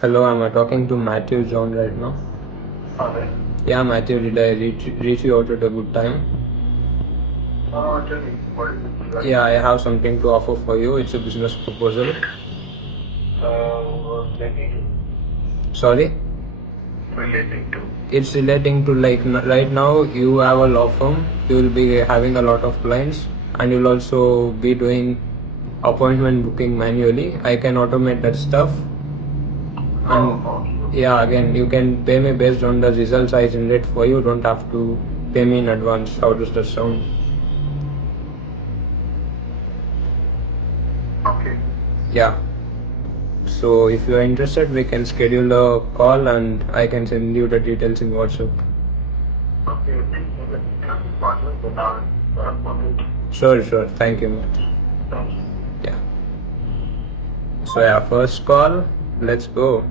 Hello, am I talking to Matthew John right now? Okay. Yeah, Matthew, did I reach you out at a good time? Tell me, what is it regarding? Yeah, I have something to offer for you. It's a business proposal. Relating Sorry? relating to. It's relating to right now you have a law firm, you will be having a lot of clients, and you'll also be doing appointment booking manually. I can automate that stuff. And Okay. yeah, again, you can pay me based on the results I generate for you. Don't have to pay me in advance. How does that sound? Okay. Yeah. So if you are interested, we can schedule a call and I can send you the details in WhatsApp. Okay. Please send the partner that are wanted. Sure. Thank you much. Thanks. Yeah. So yeah, first call. Let's go.